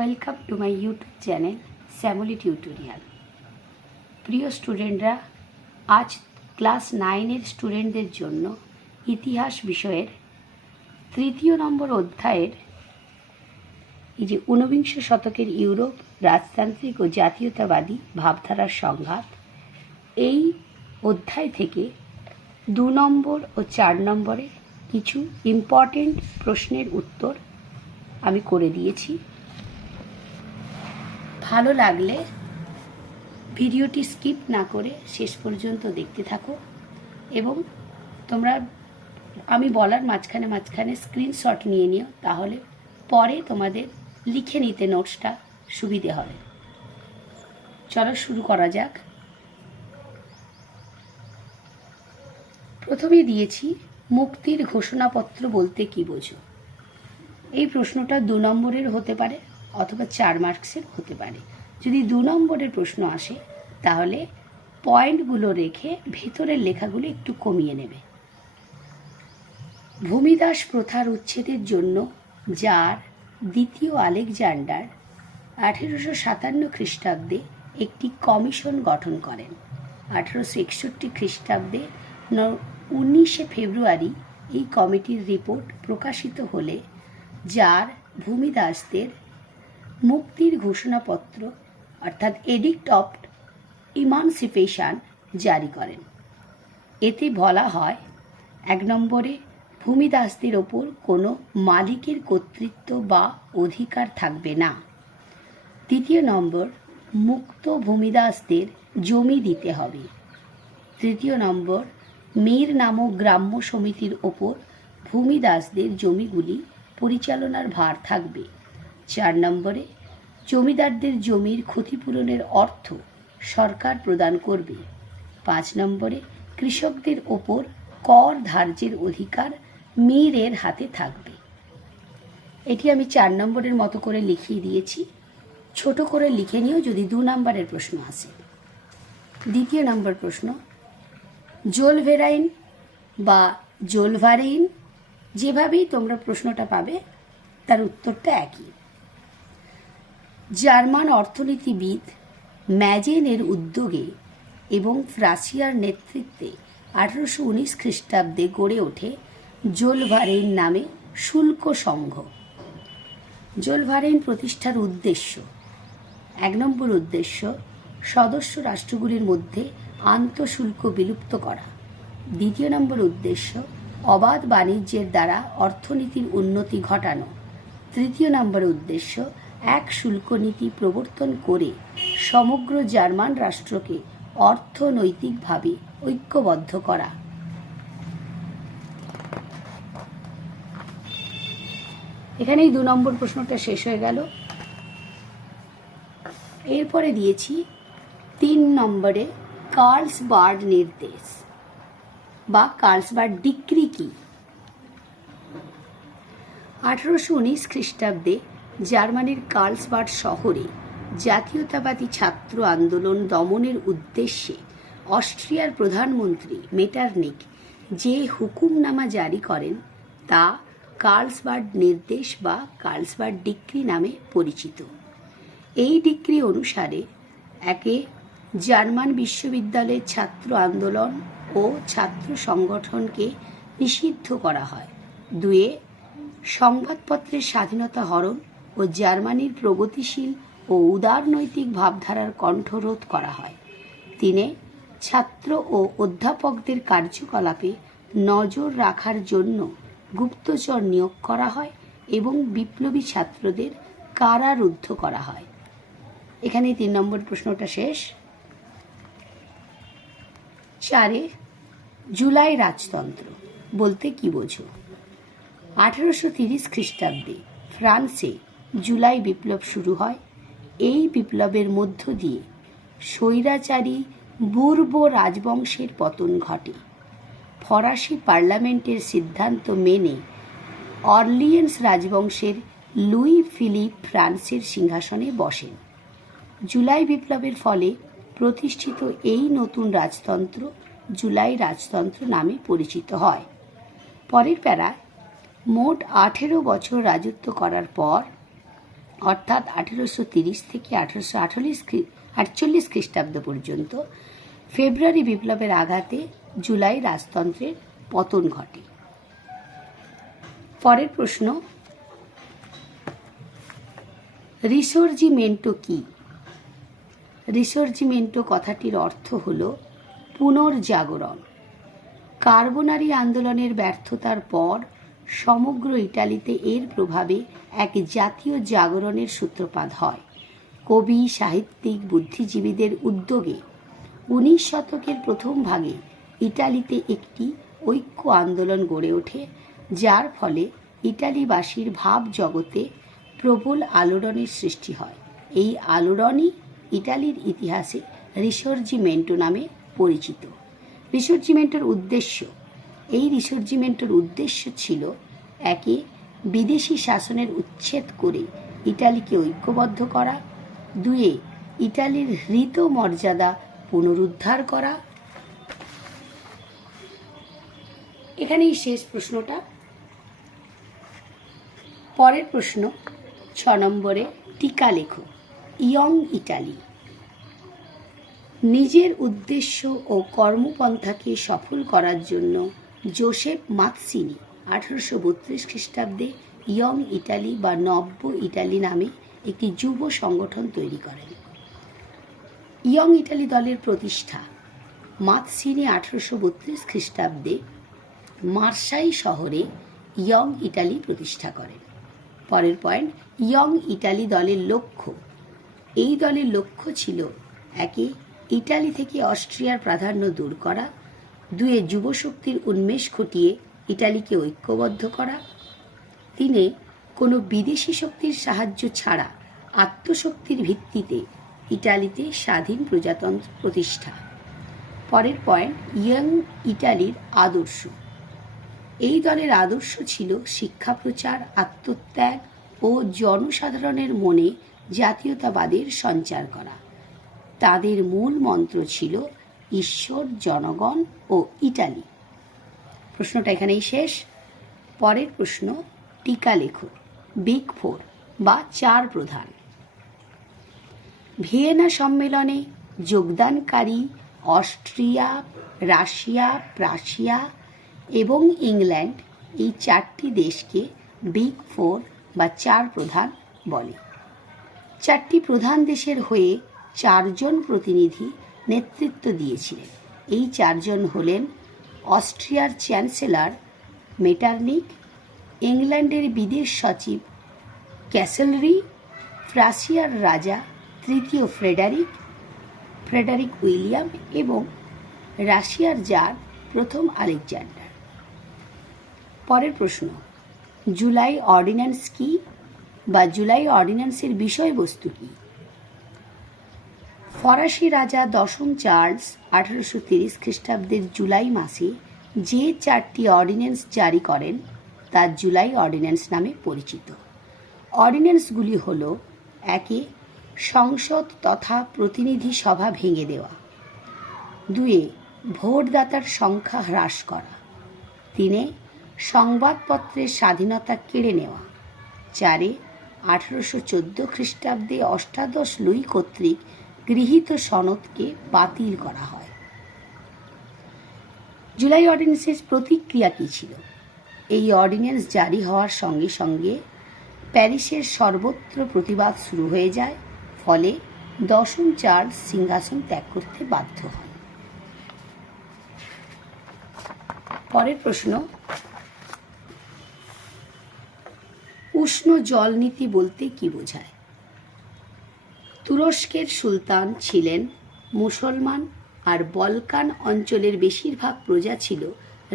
Welcome to my YouTube channel Shyamali tutorial. প্রিয় স্টুডেন্টরা, আজ ক্লাস 9-এর স্টুডেন্টদের জন্য ইতিহাস বিষয়ের 3য় নম্বর অধ্যায়ের এই যে ঊনবিংশ শতকের ইউরোপ, রাজতান্ত্রিক ও জাতীয়তাবাদী ভাবধারার সংঘাত, এই অধ্যায় থেকে 2 নম্বর ও 4 নম্বরে কিছু ইম্পর্টেন্ট প্রশ্নের উত্তর আমি করে দিয়েছি। ভালো লাগলে ভিডিওটি স্কিপ না করে শেষ পর্যন্ত দেখতে থাকো এবং তোমরা আমি বলার মাঝখানে স্ক্রিনশট নিয়ে নিও, তাহলে পরে তোমাদের লিখে নিতে নোটসটা সুবিধে হবে। চলো শুরু করা যাক। প্রথমে দিয়েছি মুক্তির ঘোষণাপত্র বলতে কি বোঝো। এই প্রশ্নটা 2 নম্বরের হতে পারে অথবা 4 মার্কসের হতে পারে। যদি 2 নম্বরের প্রশ্ন আসে তাহলে পয়েন্টগুলো রেখে ভেতরের লেখাগুলো একটু কমিয়ে নেবে। ভূমিদাস প্রথার উচ্ছেদের জন্য জার দ্বিতীয় আলেকজান্ডার 1857 খ্রিস্টাব্দে একটি কমিশন গঠন করেন। 1861 খ্রিস্টাব্দে 19 ফেব্রুয়ারি এই কমিটির রিপোর্ট প্রকাশিত হলে জার ভূমিদাসদের মুক্তির ঘোষণাপত্র অর্থাৎ এডিক্ট অফ ইমানসিপেশন জারি করেন। এতে বলা হয়, 1 নম্বরে ভূমিদাসদের ওপর কোনো মালিকের কর্তৃত্ব বা অধিকার থাকবে না। 2 নম্বর, মুক্ত ভূমিদাসদের জমি দিতে হবে। 3 নম্বর, মীর নামক গ্রাম্য সমিতির ওপর ভূমিদাসদের জমিগুলি পরিচালনার ভার থাকবে। 4 নম্বরে, জমিদারদের জমির ক্ষতিপূরণের অর্থ সরকার প্রদান করবে। 5 নম্বরে, কৃষকদের ওপর কর ধার্যের অধিকার মীরের হাতে থাকবে। এটি আমি 4 নম্বরের মতো করে লিখিয়ে দিয়েছি, ছোট করে লিখে নিও যদি 2 নম্বরের প্রশ্ন আসে। 2 নম্বর প্রশ্ন, জোলভেরাইন বা জোলভারেইন, যেভাবেই তোমরা প্রশ্নটা পাবে তার উত্তরটা একই। জার্মান অর্থনীতিবিদ ম্যাজেনের উদ্যোগে এবং ফ্রাসিয়ার নেতৃত্বে 1819 খ্রিস্টাব্দে গড়ে ওঠে জোলভারেইন নামে শুল্ক সংঘ। জোলভারেইন প্রতিষ্ঠার উদ্দেশ্য: 1 নম্বর উদ্দেশ্য, সদস্য রাষ্ট্রগুলির মধ্যে আন্তঃশুল্ক বিলুপ্ত করা। 2 নম্বর উদ্দেশ্য, অবাধ বাণিজ্যের দ্বারা অর্থনীতির উন্নতি ঘটানো। 3 নম্বর উদ্দেশ্য, এক শুল্ক নীতি প্রবর্তন করে সমগ্র জার্মান রাষ্ট্রকে অর্থনৈতিকভাবে ঐক্যবদ্ধ করা। এখানেই 2 নম্বর প্রশ্নটা শেষ হয়ে গেল। এরপরে দিয়েছি 3 নম্বরে কার্লসবার্গ নির্দেশ বা কার্লসবার্গ ডিক্রি কি। 1819 খ্রিস্টাব্দে জার্মানির কার্লসবার্গ শহরে জাতীয়তাবাদী ছাত্র আন্দোলন দমনের উদ্দেশ্যে অস্ট্রিয়ার প্রধানমন্ত্রী মেটারনিখ যে হুকুমনামা জারি করেন তা কার্লসবার্গ নির্দেশ বা কার্লসবার্গ ডিক্রি নামে পরিচিত। এই ডিক্রি অনুসারে 1 জার্মান বিশ্ববিদ্যালয়ের ছাত্র আন্দোলন ও ছাত্র সংগঠনকে নিষিদ্ধ করা হয়। 2 সংবাদপত্রের স্বাধীনতা হরণ ও জার্মানির প্রগতিশীল ও উদারনৈতিক ভাবধারার কণ্ঠরোধ করা হয়। 3 ছাত্র ও অধ্যাপকদের কার্যকলাপে নজর রাখার জন্য গুপ্তচর নিয়োগ করা হয় এবং বিপ্লবী ছাত্রদের কারারুদ্ধ করা হয়। এখানে 3 নম্বর প্রশ্নটা শেষ। 4 জুলাই রাজতন্ত্র বলতে কি বোঝো। 1830 খ্রিস্টাব্দে ফ্রান্সে জুলাই বিপ্লব শুরু হয়। এই বিপ্লবের মধ্য দিয়ে স্বৈরাচারী বুর্ব রাজবংশের পতন ঘটে। ফরাসি পার্লামেন্টের সিদ্ধান্ত মেনে অর্লিয়েন্স রাজবংশের লুই ফিলিপ ফ্রান্সের সিংহাসনে বসেন। জুলাই বিপ্লবের ফলে প্রতিষ্ঠিত এই নতুন রাজতন্ত্র জুলাই রাজতন্ত্র নামে পরিচিত হয়। পরের প্যারায় মোট 18 বছর রাজত্ব করার পর অর্থাৎ 1830 থেকে 1848 খ্রিস্টাব্দ পর্যন্ত ফেব্রুয়ারি বিপ্লবের আঘাতে জুলাই রাজতন্ত্রের পতন ঘটে। পরের প্রশ্ন, রিসর্জিমেন্টো কি? রিসর্জিমেন্টো কথাটির অর্থ হল পুনর্জাগরণ। কার্বোনারি আন্দোলনের ব্যর্থতার পর সমগ্র ইটালিতে এর প্রভাবে এক জাতীয় জাগরণের সূত্রপাত হয়। কবি, সাহিত্যিক, বুদ্ধিজীবীদের উদ্যোগে 19 শতকের প্রথম ভাগে ইটালিতে একটি ঐক্য আন্দোলন গড়ে ওঠে, যার ফলে ইটালিবাসীর ভাব জগতে প্রবল আলোড়নের সৃষ্টি হয়। এই আলোড়নই ইটালির ইতিহাসে রিসর্জিমেন্টো নামে পরিচিত। রিসর্জিমেন্টোর উদ্দেশ্য ছিল একে, বিদেশি শাসনের উচ্ছেদ করে ইটালিকে ঐক্যবদ্ধ করা, দুয়ে, ইটালির হৃত মর্যাদা পুনরুদ্ধার করা। এখানেই শেষ প্রশ্নটা। পরের প্রশ্ন 6 নম্বরে, টিকা লেখো। Young Italy. নিজের উদ্দেশ্য ও কর্মপন্থাকে সফল করার জন্য জোসেফ মাৎসিনি 1832 খ্রিস্টাব্দে ইয়ং ইটালি বা নব্য ইটালি নামে একটি যুব সংগঠন তৈরি করেন। ইয়ং ইটালি দলের প্রতিষ্ঠা মাৎসিনি 1832 খ্রিস্টাব্দে মার্সাই শহরে ইয়ং ইটালি প্রতিষ্ঠা করেন। পরের পয়েন্ট, ইয়ং ইটালি দলের লক্ষ্য। এই দলের লক্ষ্য ছিল একে, ইটালি থেকে অস্ট্রিয়ার প্রাধান্য দূর করা, দুয়ে, যুবশক্তির উন্মেষ ঘটিয়ে ইটালিকে ঐক্যবদ্ধ করা, তিনে, কোনো বিদেশি শক্তির সাহায্য ছাড়া আত্মশক্তির ভিত্তিতে ইটালিতে স্বাধীন প্রজাতন্ত্র প্রতিষ্ঠা। পরের পয়েন্ট, ইয়ং ইটালির আদর্শ। এই দলের আদর্শ ছিল শিক্ষা প্রচার, আত্মত্যাগ ও জনসাধারণের মনে জাতীয়তাবাদের সঞ্চার করা। তাদের মূল মন্ত্র ছিল ঈশ্বর, জনগণ ও ইটালি। প্রশ্নটা এখানেই শেষ। পরের প্রশ্ন, টিকা লেখো। বিগ ফোর বা 4 প্রধান। ভিয়েনা সম্মেলনে যোগদানকারী অস্ট্রিয়া, রাশিয়া, প্রাশিয়া এবং ইংল্যান্ড, এই 4টি দেশকে বিগ ফোর বা 4 প্রধান বলে। 4টি প্রধান দেশের হয়ে 4 জন প্রতিনিধি নেতৃত্ব দিয়েছিলেন। এই 4 জন হলেন অস্ট্রিয়ার চ্যান্সেলর মেটারনিখ, ইংল্যান্ডের বিদেশ সচিব ক্যাসেলরি, প্রাশিয়ার রাজা তৃতীয় ফ্রেডারিক উইলিয়াম এবং রাশিয়ার জার প্রথম আলেকজান্ডার। পরের প্রশ্ন, জুলাই অর্ডিন্যান্স কি বা জুলাই অর্ডিন্যান্সের বিষয়বস্তু কি? ফরাসি রাজা 10ম চার্লস 1830 খ্রিস্টাব্দের জুলাই মাসে যে 4টি অর্ডিন্যান্স জারি করেন তা জুলাই অর্ডিন্যান্স নামে পরিচিত। অর্ডিন্যান্সগুলি হল একে, সংসদ তথা প্রতিনিধি সভা ভেঙে দেওয়া, দুয়ে, ভোটদাতার সংখ্যা হ্রাস করা, তিনে, সংবাদপত্রের স্বাধীনতা কেড়ে নেওয়া, চারে, 1814 খ্রিস্টাব্দে অষ্টাদশ লুই কর্তৃক গৃহীত সনদকে বাতিল করা হয়। জুলাই অর্ডিন্যান্সের প্রতিক্রিয়া কী ছিল? এই অর্ডিন্যান্স জারি হওয়ার সঙ্গে সঙ্গে প্যারিসের সর্বত্র প্রতিবাদ শুরু হয়ে যায়, ফলে 10ম চার্লস সিংহাসন ত্যাগ করতে বাধ্য হন। পরের প্রশ্ন, উষ্ণ জল নীতি বলতে কি বোঝায়? তুরস্কের সুলতান ছিলেন মুসলমান আর বলকান অঞ্চলের বেশিরভাগ প্রজা ছিল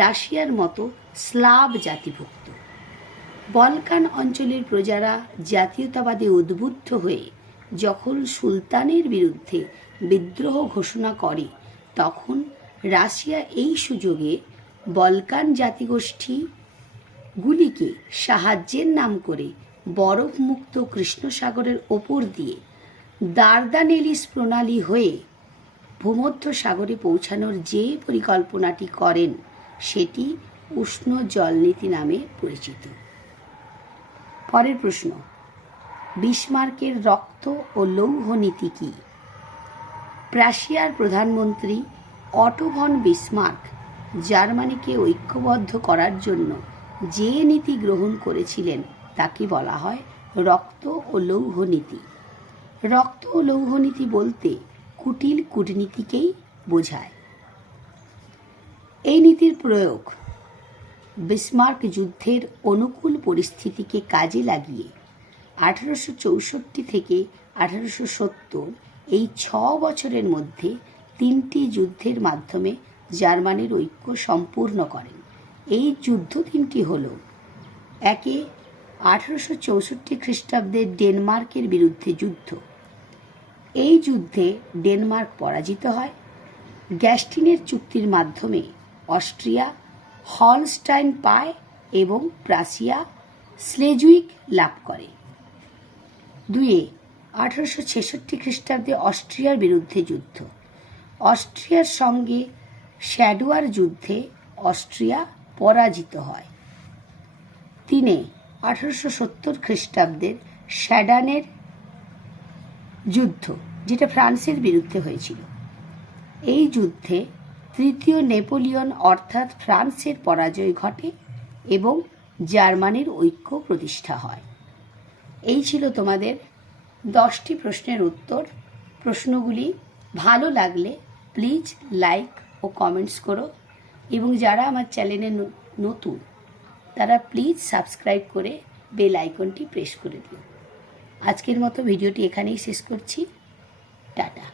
রাশিয়ার মতো স্লাভ জাতিভুক্ত। বলকান অঞ্চলের প্রজারা জাতীয়তাবাদে উদ্বুদ্ধ হয়ে যখন সুলতানের বিরুদ্ধে বিদ্রোহ ঘোষণা করে, তখন রাশিয়া এই সুযোগে বলকান জাতিগোষ্ঠীগুলিকে সাহায্যের নাম করে বরফমুক্ত কৃষ্ণসাগরের ওপর দিয়ে দার্দানেলিস প্রণালী হয়ে ভূমধ্য সাগরে পৌঁছানোর যে পরিকল্পনাটি করেন সেটি উষ্ণ জলনীতি নামে পরিচিত। পরের প্রশ্ন, বিসমার্কের রক্ত ও লৌহ নীতি কী? প্রাশিয়ার প্রধানমন্ত্রী অটো ভন বিসমার্ক জার্মানিকে ঐক্যবদ্ধ করার জন্য যে নীতি গ্রহণ করেছিলেন তাকে বলা হয় রক্ত ও লৌহ নীতি। রক্ত ও লৌহ নীতি বলতে কুটিল কূটনীতিকেই বোঝায়। এই নীতির প্রয়োগ বিসমার্ক যুদ্ধের অনুকূল পরিস্থিতিকে কাজে লাগিয়ে 1864 থেকে 1870 এই 6 বছরের মধ্যে 3টি যুদ্ধের মাধ্যমে জার্মানির ঐক্য সম্পূর্ণ করেন। এই যুদ্ধ 3টি হল: একে 1864 খ্রিস্টাব্দে ডেনমার্কের বিরুদ্ধে যুদ্ধ। এই যুদ্ধে ডেনমার্ক পরাজিত হয়। গ্যাস্টিনের চুক্তির মাধ্যমে অস্ট্রিয়া হলস্টাইন পায় এবং প্রাশিয়া স্লেজুইক লাভ করে। 2 1866 খ্রিস্টাব্দে অস্ট্রিয়ার বিরুদ্ধে যুদ্ধ। অস্ট্রিয়ার সঙ্গে শ্যাডোয়ার যুদ্ধে অস্ট্রিয়া পরাজিত হয়। 3 1870 খ্রিস্টাব্দের শ্যাডানের যুদ্ধ, যেটা ফ্রান্সের বিরুদ্ধে হয়েছিল। এই যুদ্ধে তৃতীয় নেপোলিয়ন অর্থাৎ ফ্রান্সের পরাজয় ঘটে এবং জার্মানির ঐক্য প্রতিষ্ঠা হয়। এই ছিল তোমাদের 10টি প্রশ্নের উত্তর। প্রশ্নগুলি ভালো লাগলে প্লিজ লাইক ও কমেন্টস করো, এবং যারা আমার চ্যানেলে নতুন তারা প্লিজ সাবস্ক্রাইব করে বেল আইকনটি প্রেস করে দিও। আজকের মতো ভিডিওটি এখানেই শেষ করছি। টাটা।